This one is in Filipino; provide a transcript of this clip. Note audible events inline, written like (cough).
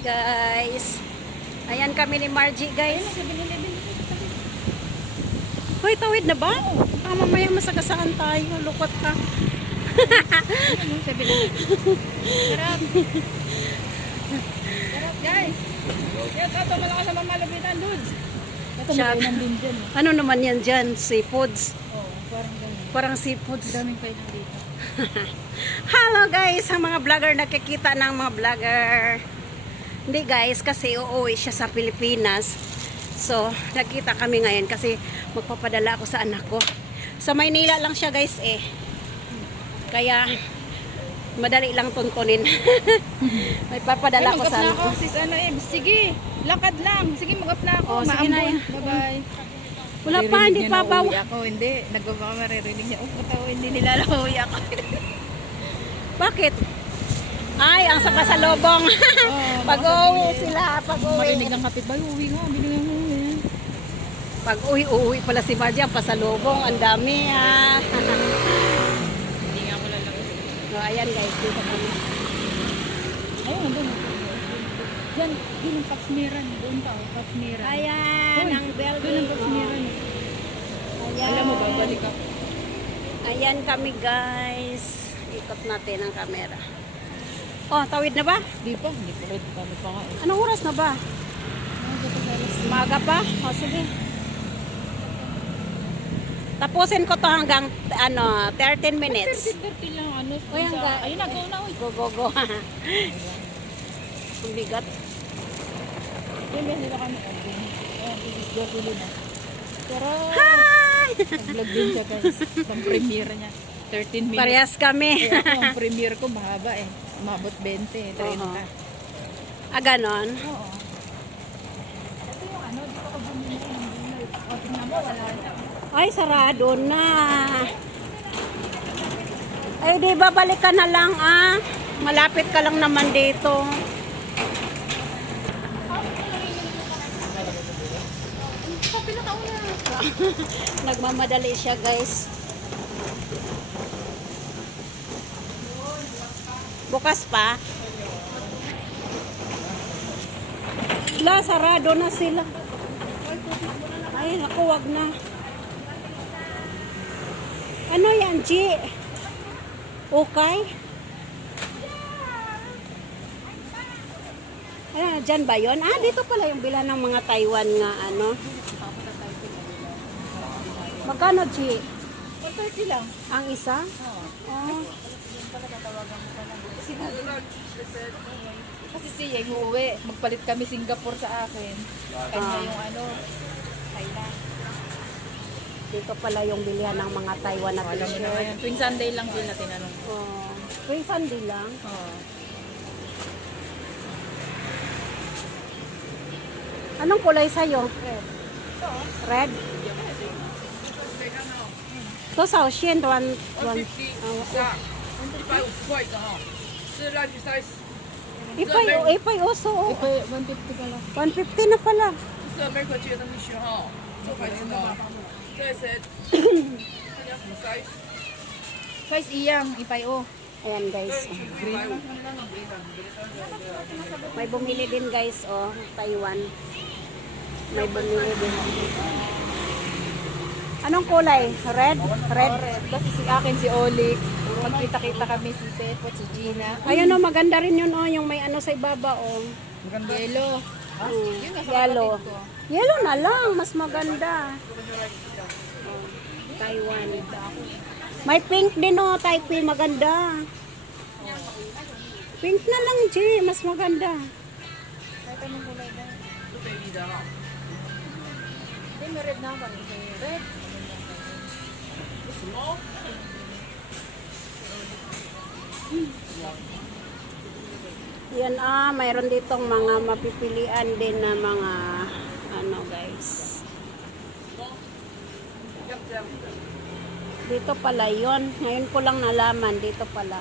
guys. Ayan kami ni Margie guys. Hoy, tawid na ba? Ah, mamaya masagasaan tayo. Lukot ka. Sarap. (laughs) Sarap guys. Yan, ito malakas sa mamalapitan, dudes. Ito kainan din dyan. eh. Ano naman yan dyan? Seafoods. Oo, parang ganun. Parang seafoods. Daming kainan dito. (laughs) Hello guys, ang mga vlogger nakikita ng mga vlogger. Hindi guys, kasi uuwi siya sa Pilipinas. So, nakita kami ngayon kasi magpapadala ako sa anak ko. Sa Maynila lang siya guys eh. Kaya, madali lang tuntunin. (laughs) May papadala Ay, ko sa na anak ko. sis ano eh. Sige, lakad lang. Sige, mag-up na ako. Oh, sige na yan. Bye-bye. Wala pa, hindi pa ba? Ako, hindi. Nagbawa maririnig niya. Oh, pataw, hindi nila (laughs) uwi ako. Bakit? Ay, ang sa pasalubong. (laughs) Oo, (laughs) Pag-uwi sila, pag-uwi. Marinig ng kapitbahay, uwi nga. Binigyan mo yan. Pag uwi, uuwi pala si Margie, ang pasalubong, ang dami ah. Hindi nga wala lang. so, ayan guys, dito kami. Ayun, nandun. Yan, yun ang Paxmiran. Doon pa, oh, Paxmiran. Ayan, Doon. ang building. Doon ang Paxmiran. Ayan. Alam mo, babalik ako. Ayan kami guys. Ikot natin ang camera. Oh, tawid na ba? Di pa, hindi pa rin. Paano pa nga eh. Anong oras na ba? Umaga pa? O, sige. Tapusin ko to hanggang ano, 13 minutes. 30 lang ano. Uy, ang sa- ga- Ayun na, go na. Uy. Go, go, go. (laughs) Ang bigat. Yan, yan nila kami. Ayan, bibis go tuloy na. Pero, Hi! nag-vlog din siya guys. Ang premiere niya. 13 minutes. Parehas kami. Ang premiere ko mahaba eh. Umabot 20, 30. Oo. ah, ganon. Oo. Ito yung ano, dito ko bumili ng dinner. O, tingnan mo, wala na. Ay, sarado na. Ay, di ba balik ka na lang ah. Malapit ka lang naman dito. (laughs) Nagmamadali siya, guys. Bukas pa. La, sarado na sila. Ay, naku, wag na. Ano yan, G? Okay? Ah, dyan ba yun? Ah, dito pala yung bila ng mga Taiwan nga, ano. Magkano, G? 30 lang. Ang isa? Oo. Oh sinabi. Kasi si Yeng uuwi. Magpalit kami Singapore sa akin. Kanya yung ano, Thailand. Dito pala yung bilihan ng mga Taiwan na Alam t-shirt. Tuwing Sunday lang din na tinanong. Oh, tuwing Sunday lang. Oo. Anong kulay sa'yo? Red. Red? To Xian, one, one. 150. ah, 150. Sir, large size. Ipay, ipay, oh, oso. Oh. Ipay, 150 pala. 150 na pala. Sir, may kwa chiyo ng issue, ha? So, five star. So, I said, (coughs) size. Size iyang, ipay, oh. Ayan, guys. May bumili din, guys, oh. Taiwan. May bumili din. Anong kulay? Red? Red? Kasi si akin si Olive. Magkita-kita kami si Pepot, si Gina. Ayun oh, maganda rin yun oh, yung may ano sa ibaba oh. Yellow. Mm, Yun nga sa yellow. Yellow na lang, mas maganda. Oh, Taiwan. May pink din oh, Taipei, maganda. Pink na lang, G, mas maganda. Kahit anong kulay daw. Hindi, may red na ako. Red. Yan ah, mayroon ditong mga mapipilian din na mga ano guys. Dito pala yon. Ngayon ko lang nalaman dito pala.